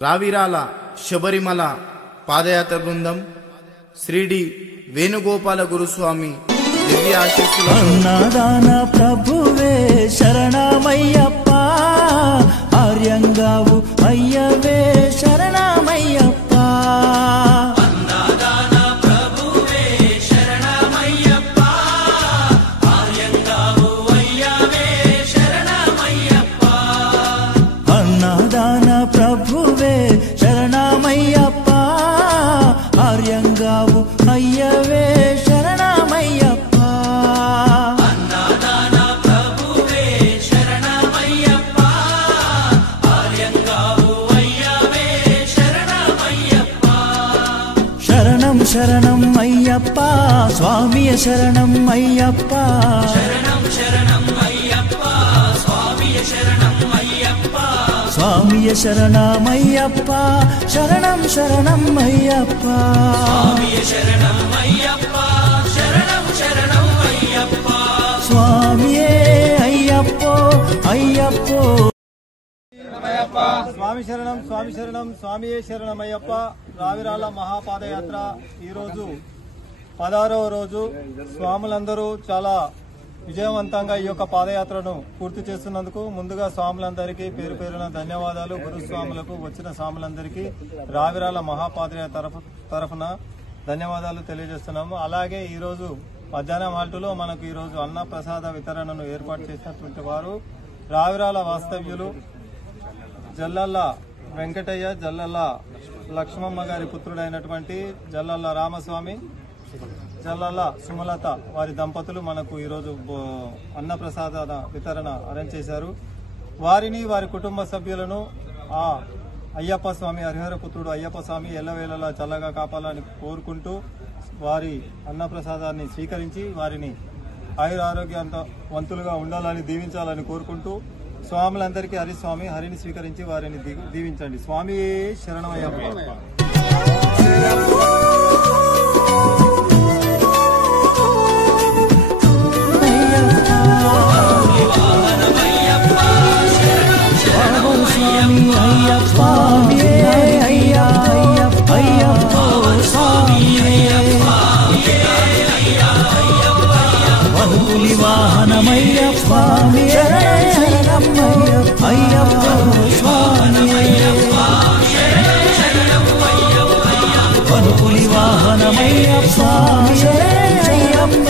రావిరాల శబరిమల పాదయాత్ర బృందం శ్రీడి వేణుగోపాల గురుస్వామి దివ్య ఆశీస్సులతో అన్నదాన ప్రభువే శరణమయ్యప్ప, ఆర్యంగావు అయ్యవే శరణమయ్యప్ప. అన్నదాన ప్రభువే శరణమయ్యప్ప, ఆర్యంగావు అయ్యవే శరణమయ్యప్ప. అన్నదాన ప్రభువే శరణమయ్యప్ప, ఆర్యంగావు అయ్యవే శరణమయ్యప్ప. అన్నదాన ప్రభువే శరణమయ్యప్ప, ఆర్యంగావు అయ్యవే శరణమయ్యప్ప. శరణం శరణం అయ్యప్ప, స్వామియ శరణం అయ్యప్ప. శరణం శరణం అయ్యప్ప, స్వామియ శరణం అయ్యప్ప. స్వామియ శరణమయ్యప్ప, శరణం శరణం అయ్యప్ప. స్వామియ శరణం అయ్యప్ప, శరణం శరణం అయ్యప్ప. స్వామియే అయ్యప్పో అయ్యప్పో. స్వామి శరణం స్వామి శరణం స్వామియే శరణమయ్యప్ప. రావిరాల మహాపాదయాత్ర ఈరోజు 16వ రోజు. స్వాములందరూ చాలా విజయవంతంగా ఈ యొక్క పాదయాత్రను పూర్తి చేస్తున్నందుకు ముందుగా స్వాములందరికీ పేరు పేరున ధన్యవాదాలు. గురుస్వాములకు, వచ్చిన స్వాములందరికీ రావిరాల మహాపాదయాత్ర తరఫున ధన్యవాదాలు తెలియజేస్తున్నాము. అలాగే ఈరోజు మధ్యాహ్నం హాల్టులో మనకు ఈరోజు అన్న ప్రసాద వితరణను ఏర్పాటు చేసినటువంటి వారు రావిరాల వాస్తవ్యులు జల్లల్ల వెంకటయ్య, జల్లల్ల లక్ష్మమ్మ గారి పుత్రుడైనటువంటి జల్లల్ల రామస్వామి, జల్లల్ల సుమలత వారి దంపతులు మనకు ఈరోజు అన్నప్రసాద వితరణ అరేంజ్ చేశారు. వారిని, వారి కుటుంబ సభ్యులను ఆ అయ్యప్ప స్వామి, హరిహర పుత్రుడు అయ్యప్ప స్వామి ఎల్లవేళలా చల్లగా కాపాలని కోరుకుంటూ వారి అన్నప్రసాదాన్ని స్వీకరించి వారిని ఆయురారోగ్యవంతులుగా ఉండాలని దీవించాలని కోరుకుంటూ స్వాములందరికీ హరిస్వామి, హరిని స్వీకరించి వారిని దీవించండి. స్వామి శరణమయ్యప్ప. వాహనమయ్యప్ప శరణమయ్యప్ప అయ్యప్ప స్వామి. వనుపులి వాహనమయ్యప్ప శరణమయ్యప్ప